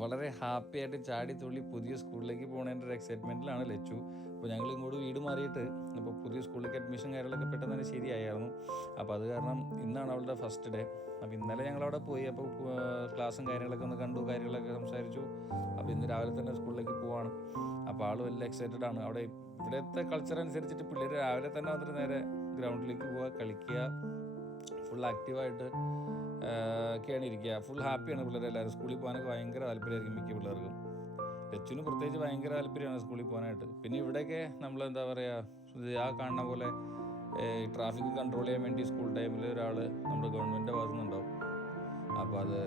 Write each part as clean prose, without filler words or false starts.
വളരെ ഹാപ്പി ആയിട്ട് ചാടി തുള്ളി പുതിയ സ്കൂളിലേക്ക് പോകുന്നതിൻ്റെ ഒരു എക്സൈറ്റ്മെൻറ്റിലാണ് ലച്ചു. അപ്പോൾ ഞങ്ങൾ ഇങ്ങോട്ട് വീട് മാറിയിട്ട് അപ്പോൾ പുതിയ സ്കൂളിലേക്ക് അഡ്മിഷൻ കാര്യങ്ങളൊക്കെ പെട്ടെന്ന് തന്നെ ശരിയായിരുന്നു. അപ്പോൾ അത് കാരണം ഇന്നാണ് അവളുടെ ഫസ്റ്റ് ഡേ. അപ്പോൾ ഇന്നലെ ഞങ്ങളവിടെ പോയി. അപ്പോൾ ക്ലാസ്സും കാര്യങ്ങളൊക്കെ ഒന്ന് കണ്ടു, കാര്യങ്ങളൊക്കെ സംസാരിച്ചു. അപ്പോൾ ഇന്ന് രാവിലെ തന്നെ സ്കൂളിലേക്ക് പോവാണ്. അപ്പോൾ ആൾ വലിയ എക്സൈറ്റഡ് ആണ്. അവിടെ ഇവിടുത്തെ കൾച്ചർ അനുസരിച്ചിട്ട് പിള്ളേർ രാവിലെ തന്നെ വന്നിട്ട് നേരെ ഗ്രൗണ്ടിലേക്ക് പോവുക, കളിക്കുക, ഫുൾ ആക്റ്റീവായിട്ട് ഒക്കെയാണ് ഇരിക്കുക. ഫുൾ ഹാപ്പിയാണ് പിള്ളേരെല്ലാവരും. സ്കൂളിൽ പോകാനൊക്കെ ഭയങ്കര താല്പര്യമായിരിക്കും മിക്ക പിള്ളേർക്കും. ലച്ചുവിന് പ്രത്യേകിച്ച് ഭയങ്കര താല്പര്യമാണ് സ്കൂളിൽ പോകാനായിട്ട്. പിന്നെ ഇവിടെയൊക്കെ നമ്മൾ എന്താ പറയുക, ആ കാണുന്ന പോലെ ട്രാഫിക് കൺട്രോൾ ചെയ്യാൻ വേണ്ടി സ്കൂൾ ടൈമിൽ ഒരാൾ നമ്മുടെ ഗവൺമെൻറ്റിൻ്റെ ഭാഗത്തു നിന്നുണ്ടാവും. അപ്പോൾ അത്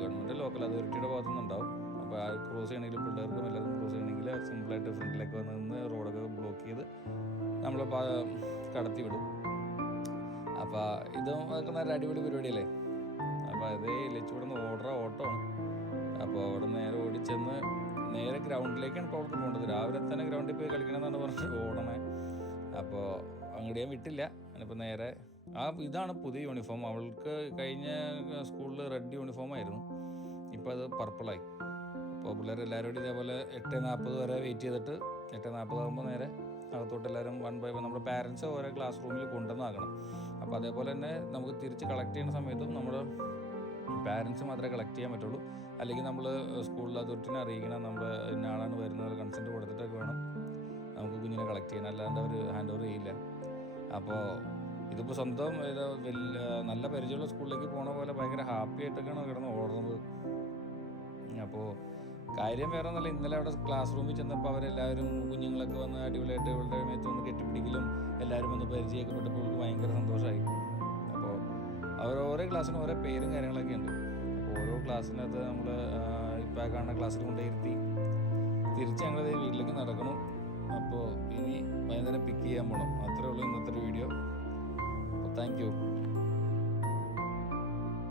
ഗവൺമെൻറ് ലോക്കൽ അതോറിറ്റിയുടെ ഭാഗത്തു നിന്നുണ്ടാവും. അപ്പോൾ ആ ക്രോസ് ചെയ്യണമെങ്കിൽ പിള്ളേർക്കും എല്ലാവർക്കും ക്രോസ് ചെയ്യണമെങ്കിൽ സിമ്പിളായിട്ട് ഫ്രണ്ടിലേക്ക് വന്ന് നിന്ന് റോഡൊക്കെ ബ്ലോക്ക് ചെയ്ത് നമ്മൾ കടത്തി വിടും. അപ്പോൾ ഇതും അതൊക്കെ നല്ല അടിപൊളി പരിപാടിയല്ലേ. അപ്പോൾ അതേ ലച്ചൂടെ നിന്ന് ഓട്ടമാണ്. അപ്പോൾ അവിടെ നേരെ ഓടിച്ചെന്ന് നേരെ ഗ്രൗണ്ടിലേക്കാണ് ഇപ്പോൾ അവൾക്ക് പോകേണ്ടത്. രാവിലെ തന്നെ ഗ്രൗണ്ടിൽ പോയി കളിക്കണമെന്നാണ് പറഞ്ഞിട്ട് ഓടണേ. അപ്പോൾ അങ്ങോട്ട് ഞാൻ വിട്ടില്ല. അതിനിപ്പോൾ നേരെ ഇതാണ് പുതിയ യൂണിഫോം. അവൾക്ക് കഴിഞ്ഞ സ്കൂളിൽ റെഡ് യൂണിഫോം ആയിരുന്നു, ഇപ്പോൾ അത് പർപ്പിളായി. അപ്പോൾ പിള്ളേരെല്ലാവരും ഇതേപോലെ 8:40 വരെ വെയിറ്റ് ചെയ്തിട്ട് 8:40 ആകുമ്പോൾ നേരെ അകത്തോട്ട് എല്ലാവരും 1 by 1 നമ്മുടെ പാരൻസ് ഓരോ ക്ലാസ് റൂമിൽ കൊണ്ടുവന്നാക്കണം. അപ്പോൾ അതേപോലെ തന്നെ നമുക്ക് തിരിച്ച് കളക്ട് ചെയ്യുന്ന സമയത്തും നമ്മുടെ പാരൻസ് മാത്രമേ കളക്ട് ചെയ്യാൻ പറ്റുള്ളൂ. അല്ലെങ്കിൽ നമ്മൾ സ്കൂളിൽ അതോറിറ്റിനെ അറിയിക്കണം, നമ്മുടെ ഇന്ന ആളാണ് വരുന്നത്, കൺസെൻറ്റ് കൊടുത്തിട്ടൊക്കെ വേണം നമുക്ക് കുഞ്ഞിനെ കളക്ട് ചെയ്യാൻ, അല്ലാണ്ട് അവർ ഹാൻഡ് ഓവർ ചെയ്യില്ല. അപ്പോൾ ഇതിപ്പോൾ സ്വന്തം വലിയ നല്ല പരിചയമുള്ള സ്കൂളിലേക്ക് പോണ പോലെ ഭയങ്കര ഹാപ്പി ആയിട്ടൊക്കെയാണ് കിടന്ന് ഓടുന്നത്. അപ്പോൾ കാര്യം വേറെ ഒന്നല്ല, ഇന്നലെ അവിടെ ക്ലാസ് റൂമിൽ ചെന്നപ്പോൾ അവരെല്ലാവരും കുഞ്ഞുങ്ങളൊക്കെ വന്ന് അടിപൊളിയായിട്ട് ഇവളുടെ മേത്ത് വന്ന് കെട്ടിപ്പിടിക്കലും എല്ലാവരും വന്ന് പരിചയമൊക്കെ ഭയങ്കര സന്തോഷമായി. അപ്പോൾ ഓരോ ക്ലാസ്സിനും ഓരോ പേരും കാര്യങ്ങളൊക്കെ ഉണ്ട്. അപ്പോൾ ഓരോ ക്ലാസ്സിനകത്ത് നമ്മൾ ഇപ്പോൾ കാണുന്ന ക്ലാസ്സിൽ കൊണ്ടിരുത്തി തിരിച്ച് ഞങ്ങളത് വീട്ടിലേക്ക് നടക്കണം. അപ്പോൾ ഇനി വൈകുന്നേരം പിക്ക് ചെയ്യാൻ പോകണം. അത്രേ ഉള്ളൂ ഇന്നത്തെ വീഡിയോ. അപ്പോൾ താങ്ക് യു.